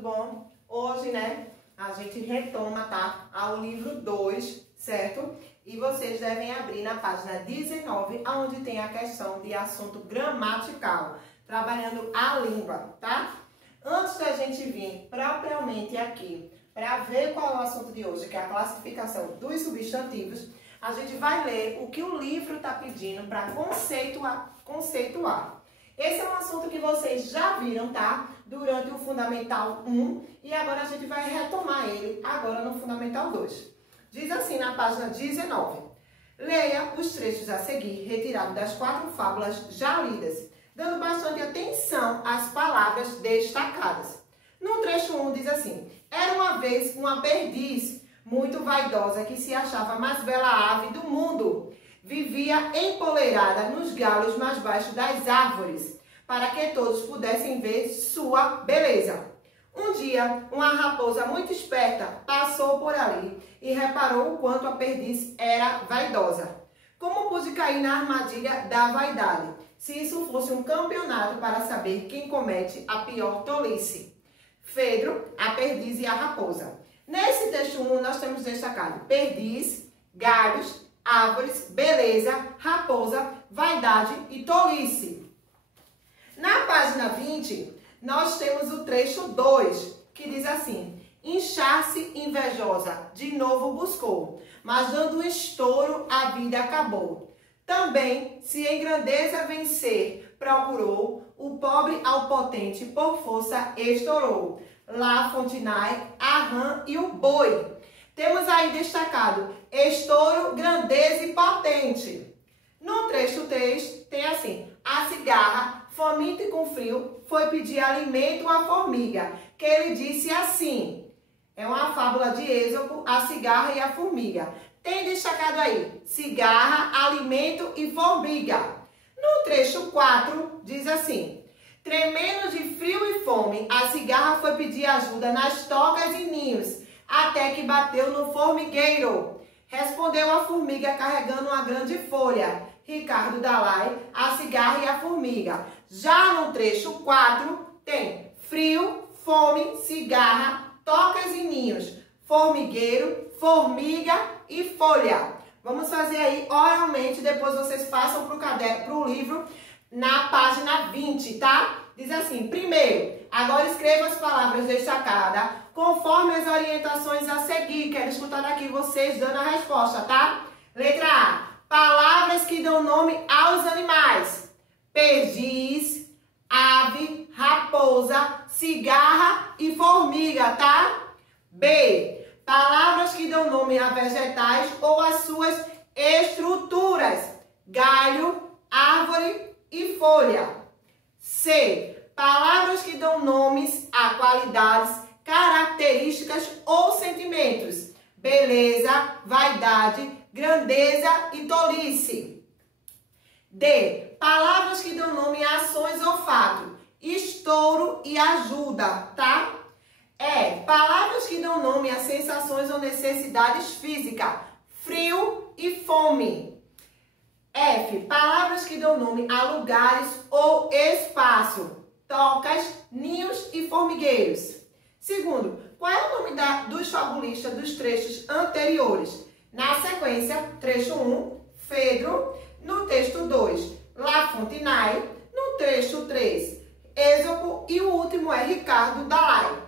bom? Hoje, né, a gente retoma, tá, ao livro 2, certo? E vocês devem abrir na página 19, onde tem a questão de assunto gramatical, trabalhando a língua, tá? Antes da gente vir propriamente aqui, para ver qual é o assunto de hoje, que é a classificação dos substantivos, a gente vai ler o que o livro está pedindo para conceituar. Esse é um assunto que vocês já viram, tá? Durante o Fundamental 1 e agora a gente vai retomar ele agora no Fundamental 2. Diz assim na página 19. Leia os trechos a seguir, retirados das 4 fábulas já lidas, dando bastante atenção às palavras destacadas. No trecho 1 diz assim: era uma vez uma perdiz muito vaidosa que se achava a mais bela ave do mundo. Vivia empoleirada nos galhos mais baixos das árvores, para que todos pudessem ver sua beleza. Um dia, uma raposa muito esperta passou por ali e reparou o quanto a perdiz era vaidosa. Como pude cair na armadilha da vaidade, se isso fosse um campeonato para saber quem comete a pior tolice? Fedro, a perdiz e a raposa. Nesse texto 1, nós temos destacado perdiz, galhos, árvores, beleza, raposa, vaidade e tolice. Na página 20, nós temos o trecho 2, que diz assim: inchar-se invejosa, de novo buscou, mas dando um estouro a vida acabou. Também, se em grandeza vencer procurou, o pobre ao potente por força estourou. La Fontenay, a rã e o boi. Temos aí destacado estouro, grandeza e potente. No trecho 3 tem assim: a cigarra, faminta e com frio, foi pedir alimento à formiga, que ele disse assim. É uma fábula de Êxopo, a cigarra e a formiga. Tem destacado aí cigarra, alimento e formiga. No trecho 4 diz assim: tremendo de frio e fome, a cigarra foi pedir ajuda nas tocas e ninhos, até que bateu no formigueiro. Respondeu a formiga carregando uma grande folha. Ricardo Dalai, a cigarra e a formiga. Já no trecho 4 tem frio, fome, cigarra, tocas e ninhos, formigueiro, formiga e folha. Vamos fazer aí oralmente, depois vocês passam para o livro na página 20, tá? Diz assim: primeiro, agora escreva as palavras destacadas conforme as orientações a seguir. Quero escutar aqui vocês dando a resposta, tá? Letra A, palavras que dão nome aos animais: perdiz, ave, raposa, cigarra e formiga, tá? B, palavras que dão nome a vegetais ou às suas estruturas: galho, árvore e folha. C, palavras que dão nomes a qualidades, características ou sentimentos: beleza, vaidade, grandeza e tolice. D, palavras que dão nome a ações ou fato: estouro e ajuda, tá? E, palavras que dão nome a sensações ou necessidades físicas: frio e fome. F, palavras que dão nome a lugares ou espaço: tocas, ninhos e formigueiros. Segundo, qual é o nome dos fabulistas dos trechos anteriores? Na sequência, trecho 1, Fedro. No texto 2, La Fontenay. No trecho 3, Êxopo. E o último é Ricardo Dalai.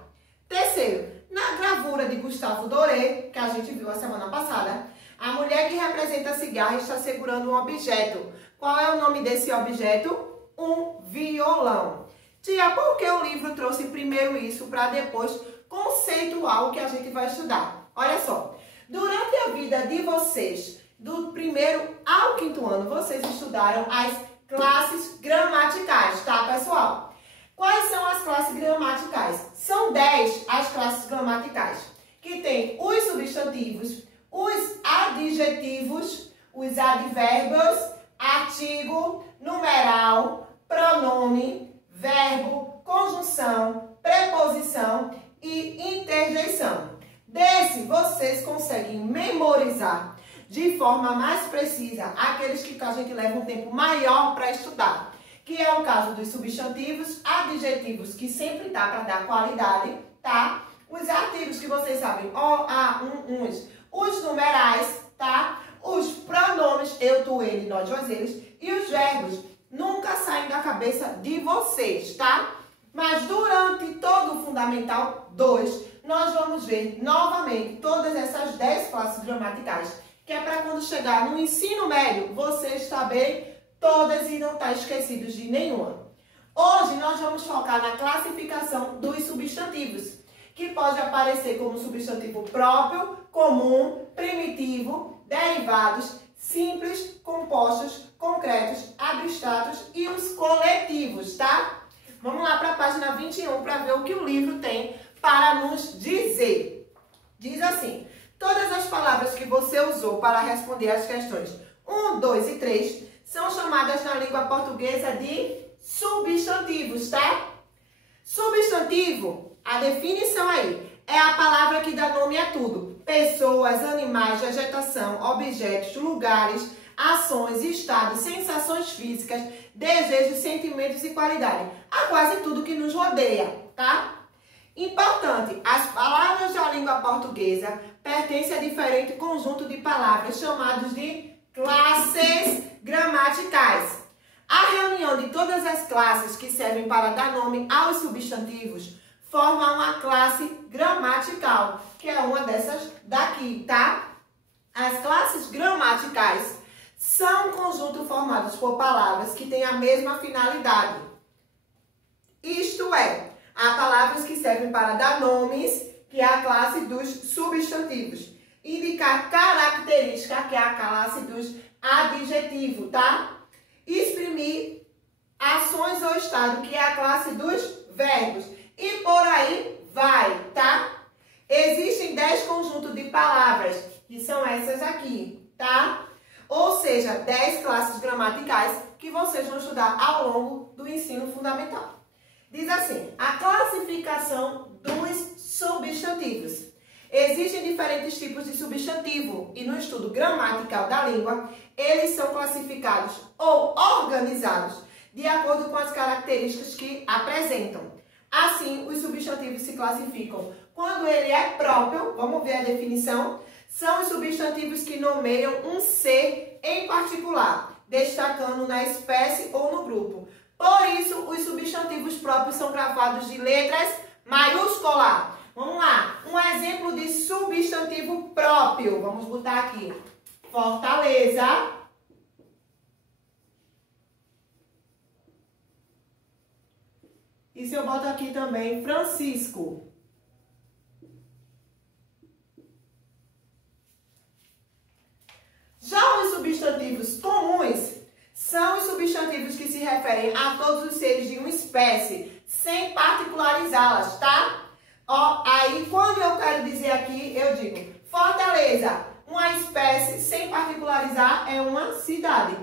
Terceiro, na gravura de Gustave Doré, que a gente viu a semana passada, a mulher que representa a cigarra está segurando um objeto. Qual é o nome desse objeto? Um violão. Tia, por que o livro trouxe primeiro isso para depois conceituar o que a gente vai estudar? Olha só, durante a vida de vocês, do primeiro ao 5º ano, vocês estudaram as classes gramaticais, tá, pessoal? Quais são as classes gramaticais? São 10 as classes gramaticais, que tem os substantivos, os adjetivos, os advérbios, artigo, numeral, pronome, verbo, conjunção, preposição e interjeição. Desse, vocês conseguem memorizar de forma mais precisa aqueles que a gente leva um tempo maior para estudar. que é o caso dos substantivos, adjetivos, que sempre dá para dar qualidade, tá? Os artigos que vocês sabem, o, a, uns, os numerais, tá? Os pronomes, eu, tu, ele, nós, vós, eles, e os verbos nunca saem da cabeça de vocês, tá? Mas durante todo o Fundamental 2, nós vamos ver novamente todas essas 10 classes gramaticais, que é para quando chegar no ensino médio, vocês saberem todas e não estar esquecidos de nenhuma. Hoje nós vamos focar na classificação dos substantivos, que pode aparecer como substantivo próprio, comum, primitivo, derivados, simples, compostos, concretos, abstratos e os coletivos, tá? Vamos lá para a página 21 para ver o que o livro tem para nos dizer. Diz assim: todas as palavras que você usou para responder às questões 1, 2 e 3 são chamadas na língua portuguesa de substantivos, tá? Substantivo, a definição aí, é a palavra que dá nome a tudo. Pessoas, animais, vegetação, objetos, lugares, ações, estados, sensações físicas, desejos, sentimentos e qualidade. A quase tudo que nos rodeia, tá? Importante, as palavras da língua portuguesa pertencem a diferente conjunto de palavras chamados de classes gramaticais. A reunião de todas as classes que servem para dar nome aos substantivos forma uma classe gramatical, que é uma dessas daqui, tá? As classes gramaticais são um conjunto formado por palavras que têm a mesma finalidade. Isto é, há palavras que servem para dar nomes, que é a classe dos substantivos. Indicar característica, que é a classe dos adjetivos, tá? Exprimir ações ou estado, que é a classe dos verbos. E por aí vai, tá? Existem 10 conjuntos de palavras, que são essas aqui, tá? Ou seja, 10 classes gramaticais que vocês vão estudar ao longo do ensino fundamental. Diz assim: a classificação dos substantivos. Existem diferentes tipos de substantivo e no estudo gramatical da língua, eles são classificados ou organizados de acordo com as características que apresentam. Assim, os substantivos se classificam quando ele é próprio, vamos ver a definição, são os substantivos que nomeiam um ser em particular, destacando na espécie ou no grupo. Por isso, os substantivos próprios são gravados de letras maiúsculas. Vamos lá, um exemplo de substantivo próprio. Vamos botar aqui: Fortaleza. E se eu boto aqui também Francisco? Já os substantivos comuns são os substantivos que se referem a todos os seres de uma espécie, sem particularizá-las, tá? Ó, aí, quando eu quero dizer aqui, eu digo Fortaleza, uma espécie sem particularizar é uma cidade.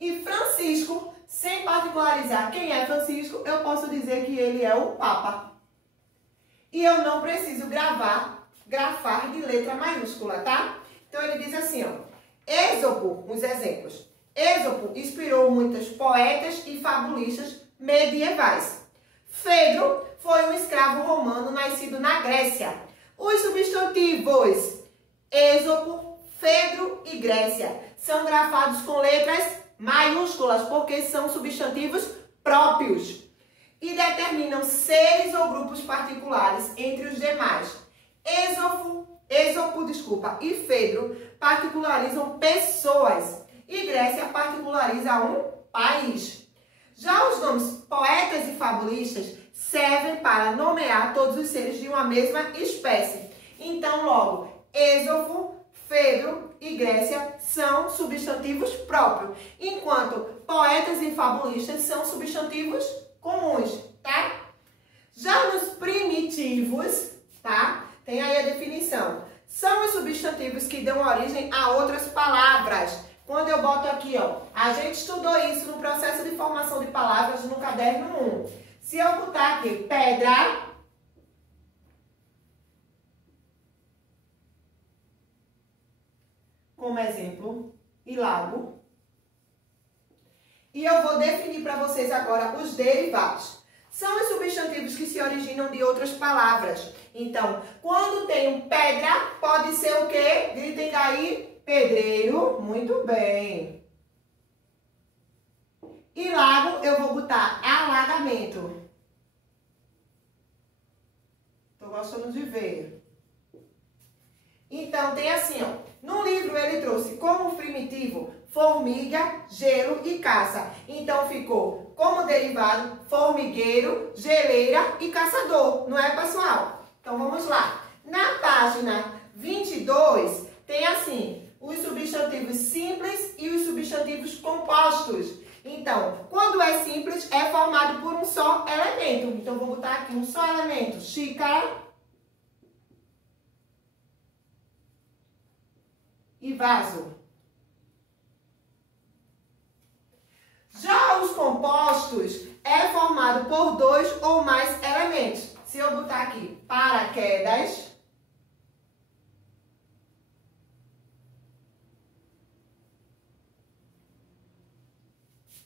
E Francisco, sem particularizar quem é Francisco, eu posso dizer que ele é o Papa. E eu não preciso grafar de letra maiúscula, tá? Então, ele diz assim, ó. Êxopo, os exemplos. Êxopo inspirou muitos poetas e fabulistas medievais. Fedro foi um escravo romano nascido na Grécia. Os substantivos Êxopo, Fedro e Grécia são grafados com letras maiúsculas porque são substantivos próprios e determinam seres ou grupos particulares entre os demais. Êxopo, e Fedro particularizam pessoas e Grécia particulariza um país. Já os nomes poetas e fabulistas servem para nomear todos os seres de uma mesma espécie. Então, logo, Êxopo, Fedro e Grécia são substantivos próprios, enquanto poetas e fabulistas são substantivos comuns, tá? Já nos primitivos, tá? Tem aí a definição. São os substantivos que dão origem a outras palavras. Quando eu boto aqui, ó, a gente estudou isso no processo de formação de palavras no caderno 1. Se eu botar aqui pedra, como exemplo, e lago, E eu vou definir para vocês agora os derivados. São os substantivos que se originam de outras palavras. Então, quando tem um pedra, pode ser o quê? Gritem aí, pedreiro. Muito bem. E lago, eu vou botar alagamento. Tô gostando de ver. Então, tem assim, ó. No livro ele trouxe como primitivo formiga, gelo e caça. Então, ficou como derivado formigueiro, geleira e caçador. Não é, pessoal? Então, vamos lá. Na página 22, tem assim, os substantivos simples e os substantivos compostos. Então, quando é simples, é formado por um só elemento. Então, vou botar aqui um só elemento. Xícara e vaso. Já os compostos é formado por 2 ou mais elementos. Se eu botar aqui paraquedas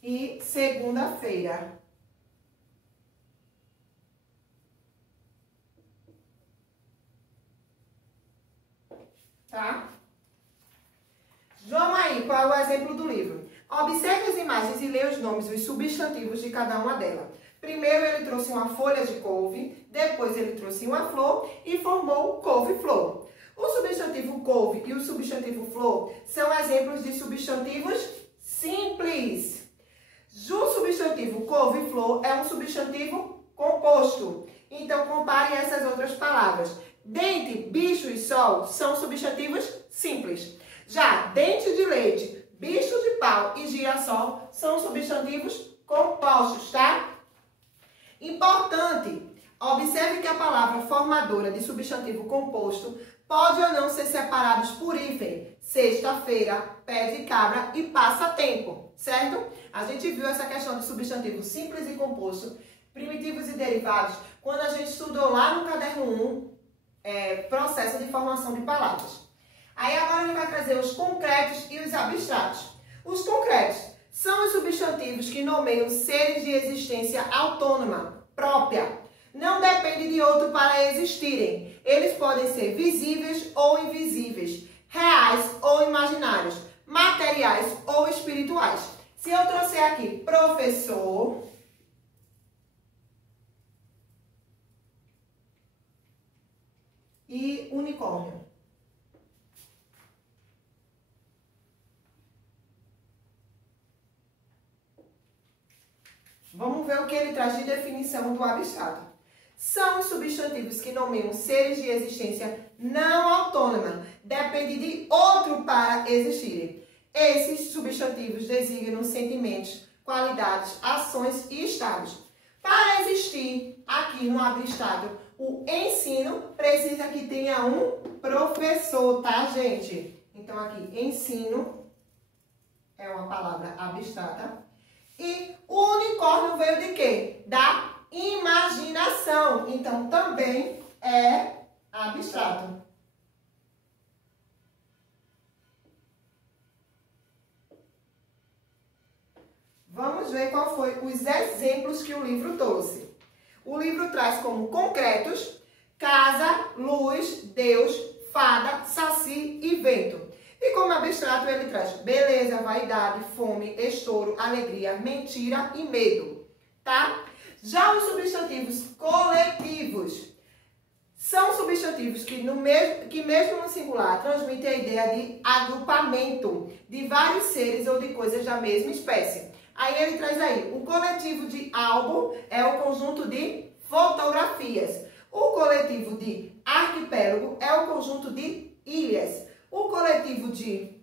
e segunda-feira. Tá? Vamos aí, qual é o exemplo do livro? Observe as imagens e leia os nomes, os substantivos de cada uma delas. Primeiro ele trouxe uma folha de couve, depois ele trouxe uma flor e formou couve-flor. O substantivo couve e o substantivo flor são exemplos de substantivos simples. O substantivo couve-flor é um substantivo composto. Então, compare essas outras palavras. Dente, bicho e sol são substantivos simples. Já dente de leite, bicho de pau e girassol são substantivos compostos, tá? Importante, observe que a palavra formadora de substantivo composto pode ou não ser separados por hífen, sexta-feira, pé de cabra e passatempo, certo? A gente viu essa questão de substantivo simples e composto, primitivos e derivados, quando a gente estudou lá no caderno 1, processo de formação de palavras. Aí agora a gente vai trazer os concretos e os abstratos. Os concretos são os substantivos que nomeiam seres de existência autônoma, própria. Não depende de outro para existirem. Eles podem ser visíveis ou invisíveis, reais ou imaginários, materiais ou espirituais. Se eu trouxer aqui professor e unicórnio. Vamos ver o que ele traz de definição do abstrato. São substantivos que nomeiam seres de existência não autônoma, depende de outro para existirem. Esses substantivos designam sentimentos, qualidades, ações e estados. Para existir aqui no abstrato, o ensino precisa que tenha um professor, tá, gente? Então, aqui, ensino é uma palavra abstrata. E o unicórnio veio de quê? Da imaginação. Então, também é abstrato. Vamos ver qual foi os exemplos que o livro trouxe. O livro traz como concretos casa, luz, Deus, fada, saci e vento. E como abstrato ele traz beleza, vaidade, fome, estouro, alegria, mentira e medo, tá? Já os substantivos coletivos são substantivos que mesmo no singular transmitem a ideia de agrupamento de vários seres ou de coisas da mesma espécie. Aí ele traz aí, o coletivo de álbum é o conjunto de fotografias. O coletivo de arquipélago é o conjunto de ilhas. O coletivo de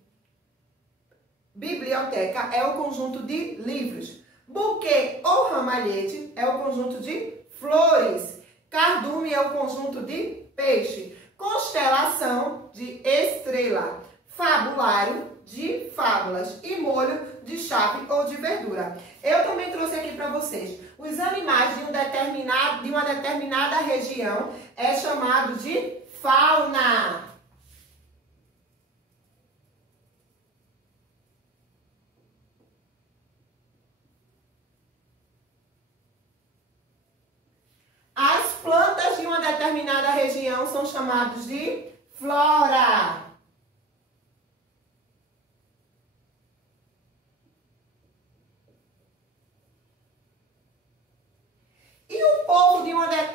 biblioteca é o conjunto de livros. Buquê ou ramalhete é o conjunto de flores. Cardume é o conjunto de peixe. Constelação de estrela. Fabulário de fábulas. E molho de chave ou de verdura. Eu também trouxe aqui para vocês. Os animais de uma determinada região é chamado de fauna. determinada região são chamados de flora.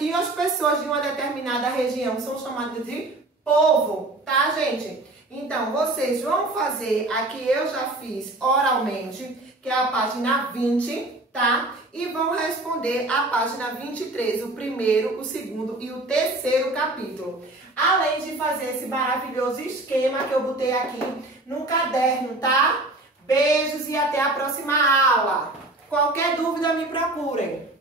E as pessoas de uma determinada região são chamadas de povo, tá, gente? Então, vocês vão fazer a que eu já fiz oralmente, que é a página 20, tá? E vão responder a página 23, o primeiro, o segundo e o terceiro capítulo. Além de fazer esse maravilhoso esquema que eu botei aqui no caderno, tá? Beijos e até a próxima aula. Qualquer dúvida, me procurem.